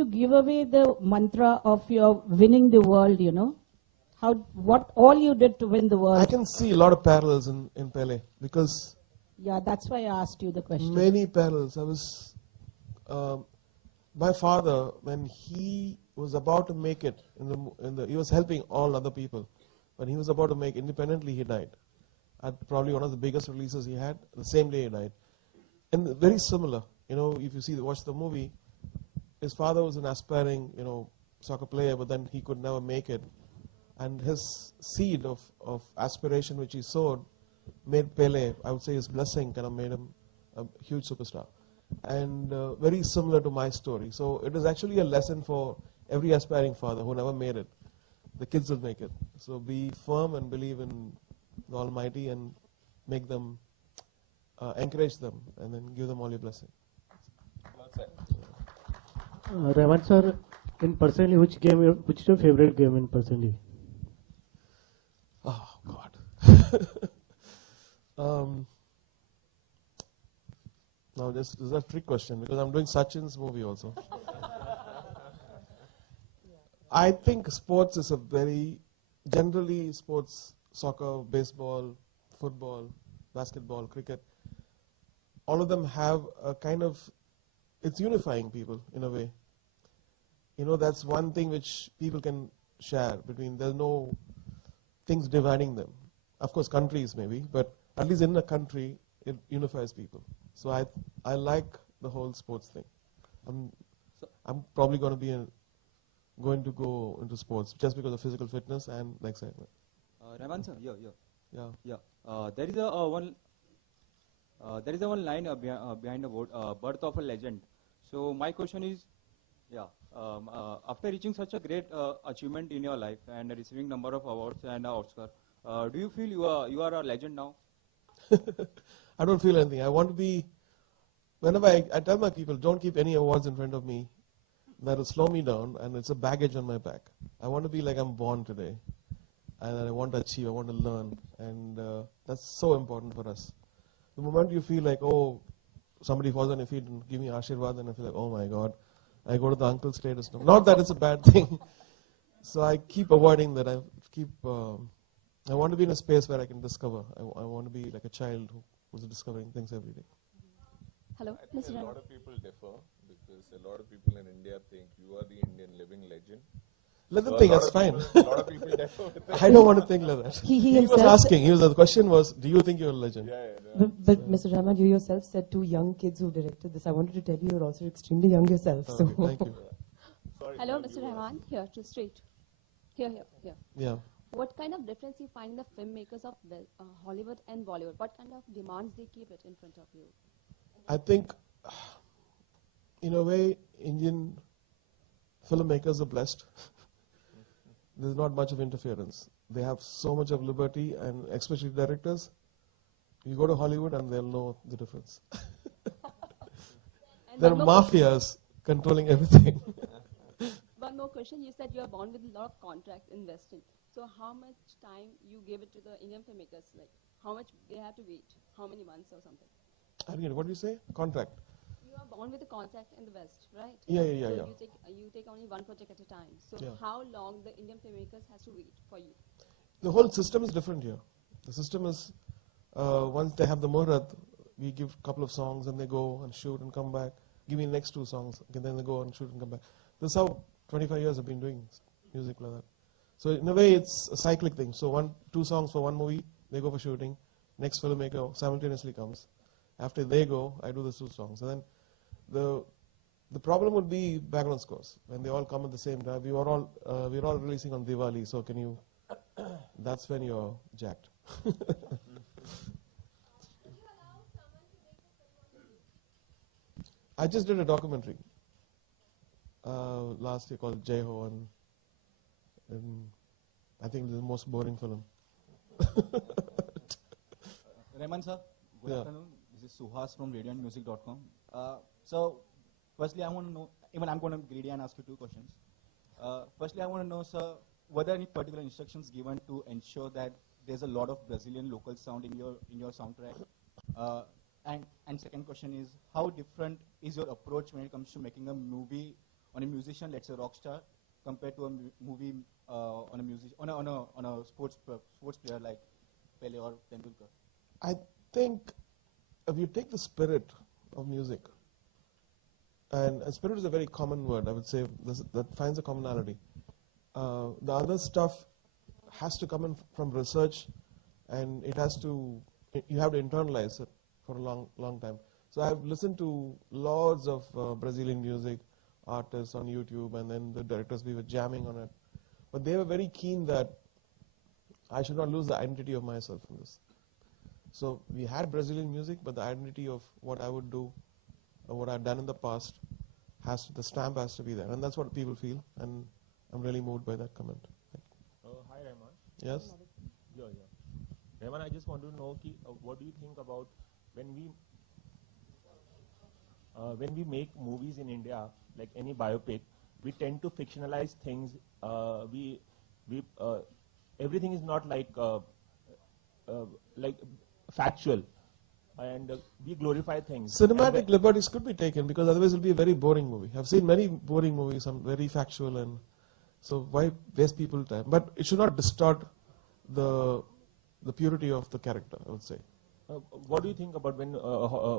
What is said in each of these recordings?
to give away the mantra of your winning the world, you know? What all you did to win the world. I can see a lot of parallels in Pele because Yeah, that's why I asked you the question. many parallels. My father, when he was about to make it, he was helping all other people. When he was about to make independently, he died. At probably one of the biggest releases he had, the same day he died. And very similar, you know, if you watch the movie, his father was an aspiring, you know, soccer player, but then he could never make it. And his seed of aspiration which he sowed made Pele, I would say his blessing kind of made him a huge superstar. And very similar to my story. So it is actually a lesson for every aspiring father who never made it. The kids will make it. So be firm and believe in the Almighty and make them, encourage them and then give them all your blessing. Rahman sir, in personally, which is your favorite game in personally? Oh, God. Now, this is a trick question because I'm doing Sachin's movie also. I think sports is generally sports, soccer, baseball, football, basketball, cricket, all of them have a kind of, it's unifying people in a way. You know, that's one thing which people can share between, there's no things dividing them. Of course, countries maybe, but at least in a country, it unifies people. So I like the whole sports thing. I'm probably going to go into sports just because of physical fitness and the excitement. Rahman sir, Yeah. There is a one line behind the word birth of a legend. So my question is, after reaching such a great achievement in your life and receiving number of awards and Oscar, do you feel you are a legend now? I don't feel anything. I want to be, whenever I tell my people, don't keep any awards in front of me. That will slow me down and it's a baggage on my back. I want to be like I'm born today. And I want to achieve, I want to learn. And that's so important for us. The moment you feel like, oh, somebody falls on your feet and give me Ashirwad, and I feel like, oh my God, I go to the uncle status now. Not that it's a bad thing. So I keep avoiding that. I want to be in a space where I can discover. I want to be like a child who's discovering things every day. Hello, I think Mr. a Rahman. lot of people differ because a lot of people in India think you are the Indian living legend. Let them So think, that's fine. A lot of people differ with that. I don't want to think like that. He was himself asking, the question was, do you think you're a legend? Yeah. But Mr. Rahman, you yourself said two young kids who directed this. I wanted to tell you you're also extremely young yourself. Okay, So thank you. Sorry, Hello, you Mr. were- Rahman. Here, to straight. Here. Yeah. What kind of difference you find in the filmmakers of Hollywood and Bollywood? What kind of demands they keep it in front of you? I think, in a way, Indian filmmakers are blessed. There's not much of interference. They have so much of liberty, and especially directors. You go to Hollywood and they'll know the difference. And There are mafias controlling everything. One more question. You said you are born with a lot of contracts in Western. So how much time you give it to the Indian filmmakers? Like how much they have to wait? How many months or something? I don't get it. What do you say? Contract. You are born with a contract in the West, right? Yeah. So you take only one project at a time. So Yeah. how long the Indian filmmakers has to wait for you? The whole system is different here. The system is, once they have the muhurat, we give a couple of songs and they go and shoot and come back. Give me the next 2 songs, and then they go and shoot and come back. This is how 25 years I've been doing music like that. So in a way, it's a cyclic thing. So 2 songs for one movie, they go for shooting. Next filmmaker simultaneously comes. After they go, I do the 2 songs. And then the problem would be background scores. When they all come at the same time, we're all releasing on Diwali, so can you, that's when you're jacked. I just did a documentary last year called Jai Ho, and I think it's the most boring film. Rahman sir, good Yeah. afternoon. This is Suhas from radioandmusic.com. So, firstly, I want to know, even I'm going to be greedy and ask you 2 questions. Firstly, I want to know, sir, were there any particular instructions given to ensure that there's a lot of Brazilian local sound in your soundtrack? And second question is, how different is your approach when it comes to making a movie on a musician, let's say rock star, compared to a movie on a music on a sports player like Pele or Tendulkar? I think if you take the spirit of music, and spirit is a very common word, I would say that finds a commonality. The other stuff has to come in from research, and you have to internalize it for a long time. So I've listened to lots of Brazilian music artists on YouTube, and then the directors, we were jamming on it. But they were very keen that I should not lose the identity of myself in this. So we had Brazilian music, but the identity of what I would do or what I've done in the past the stamp has to be there. And that's what people feel, and I'm really moved by that comment. Hi, Rahman. Yes? Yeah. Rahman, I just want to know what do you think about when we make movies in India, like any biopic, we tend to fictionalize things. Everything is not like factual, and we glorify things. Cinematic liberties could be taken, because otherwise it will be a very boring movie. I've seen many boring movies, some very factual, and so why waste people's time? But it should not distort the purity of the character, I would say. What do you think about when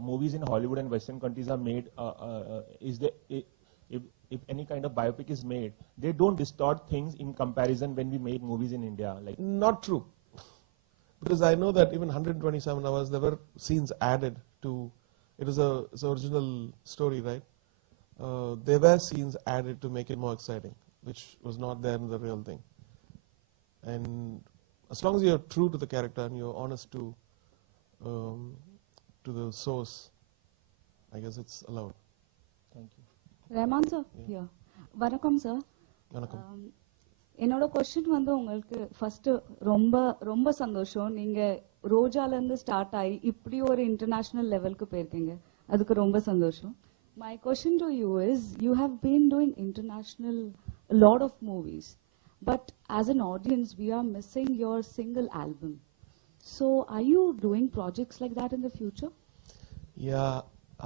movies in Hollywood and Western countries are made? If any kind of biopic is made, they don't distort things in comparison when we make movies in India? Like, not true. Because I know that even 127 hours, there were scenes added to, it's an original story, right? There were scenes added to make it more exciting, which was not there in the real thing. And as long as you're true to the character and you're honest to the source, I guess it's allowed. thank you. Rahman sir, here. வணக்கம் sir. வணக்கம். என்னோட question வந்து உங்களுக்கு first ரொம்ப ரொம்ப சந்தோஷம். நீங்க ரோஜாலேருந்து start ஆகி இப்படி ஒரு இன்டர்நேஷனல் லெவலுக்கு போயிருக்கீங்க, அதுக்கு ரொம்ப சந்தோஷம். My question to you is, you have been doing international lot of movies, but as an audience we are missing your single album. So are you doing projects like that in the future? Yeah,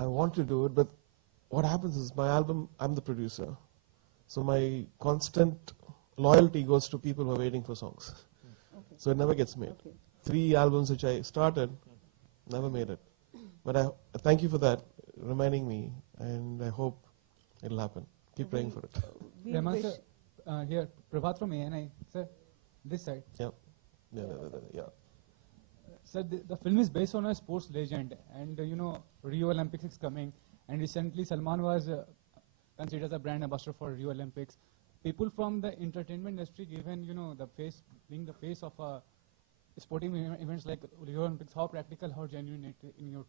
I want to do it, but what happens is my album, I'm the producer. So my constant loyalty goes to people who are waiting for songs. Okay. So it never gets made. Okay. 3 albums which I started, never made it. But I thank you for that, reminding me, and I hope it'll happen. Keep praying for it. Rahman sir, here, Prabhat from ANI. Sir, this side. Yeah. Sir, the film is based on a sports legend, and Rio Olympics is coming, and recently Salman was considered as a brand ambassador for Rio Olympics. People from the entertainment industry, given being the face of sporting events like Rio Olympics, how practical, how genuine it in your?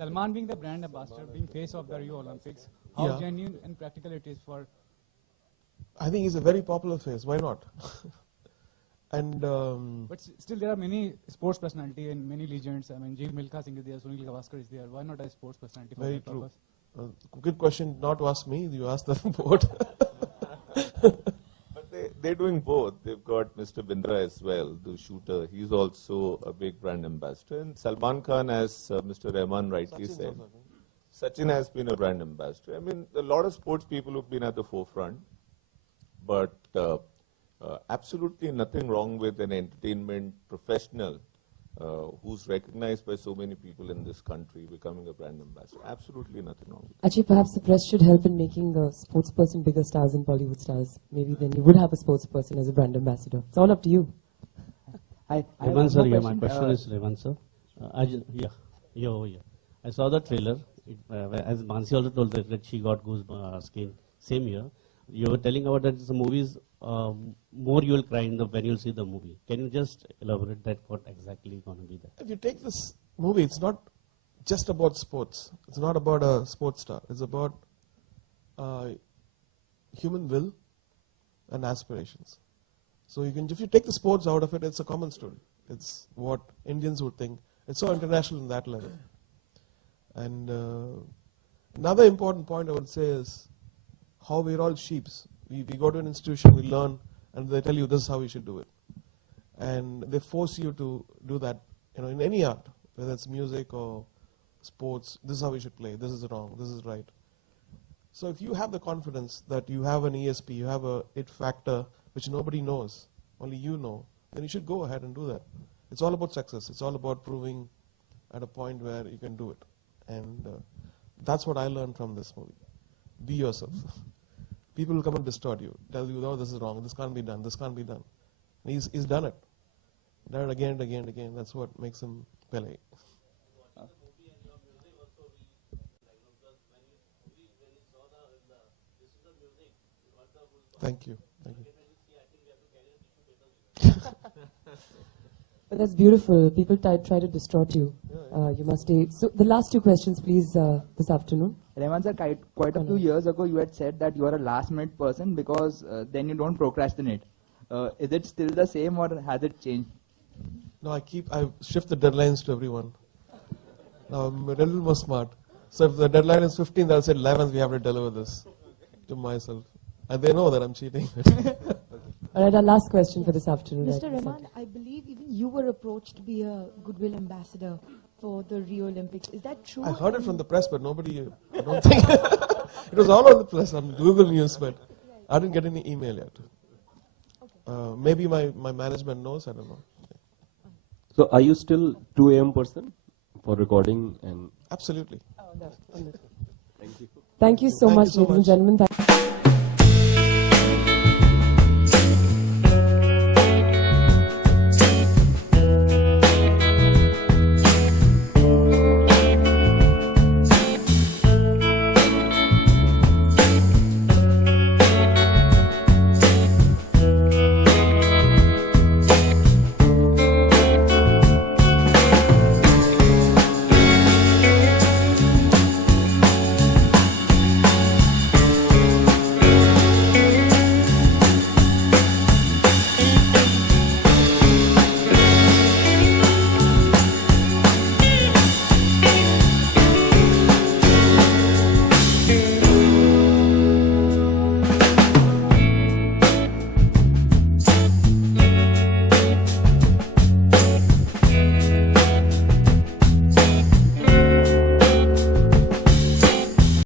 Salman being the brand ambassador, being face of the Rio Olympics, how genuine and practical it is for? I think he's a very popular face. Why not? And but still, there are many sports personality and many legends. I mean, Jeev Milkha Singh is there, Sunil Gavaskar is there. Why not a sports personality? For very that true. purpose? Good question. Not to ask me. You ask the board. But they're doing both. They've got Mr. Bindra as well, the shooter. He's also a big brand ambassador. And Salman Khan, as Mr. Rahman rightly said, Sachin has been a brand ambassador. I mean, a lot of sports people who've been at the forefront, but absolutely nothing wrong with an entertainment professional who's recognized by so many people in this country becoming a brand ambassador. Absolutely nothing wrong with it. Actually, perhaps the press should help in making a sports person bigger stars than Bollywood stars. Maybe then you would have a sports person as a brand ambassador. It's all up to you. Hi, Rahman sir, my question is Rahman sir. I saw the trailer. As Mansi also told that she got goosebumps same year. You were telling about that the movies, more you will cry when you'll see the movie. Can you just elaborate that what exactly is going to be there? If you take this movie, it's not just about sports. It's not about a sports star. It's about human will and aspirations. So if you take the sports out of it, it's a common story. It's what Indians would think. It's so international in that level. And another important point I would say is how we're all sheeps. We go to an institution, we learn, and they tell you this is how you should do it. And they force you to do that, in any art, whether it's music or sports. This is how we should play. This is wrong. This is right. So if you have the confidence that you have an ESP, you have a it factor which nobody knows, only you know, then you should go ahead and do that. It's all about success. It's all about proving at a point where you can do it. And that's what I learned from this movie. Be yourself. People will come and distort you, tell you, oh, this is wrong, this can't be done, this can't be done. And he's done it. Done it again and again and again. That's what makes him Pele. Thank you. Thank you. But that's beautiful. People try to distort you. You must stay. So the last two questions, please, this afternoon. Rahman sir, quite a few years ago, you had said that you are a last-minute person because then you don't procrastinate. Is it still the same or has it changed? No, I shift the deadlines to everyone. Now I'm a little more smart. So if the deadline is 15th, I'll say 11th we have to deliver this to myself. And they know that I'm cheating. All right, our last question for this afternoon. Mr. Rahman, I believe even you were approached to be a goodwill ambassador for the Rio Olympics. Is that true? I heard it from the press, but nobody, I don't think. It was all on the press, on Google News, but I didn't get any email yet. Maybe my management knows, I don't know. So are you still 2 a.m. person for recording? And Absolutely. Oh, no. Thank you. Thank you so much, ladies and gentlemen.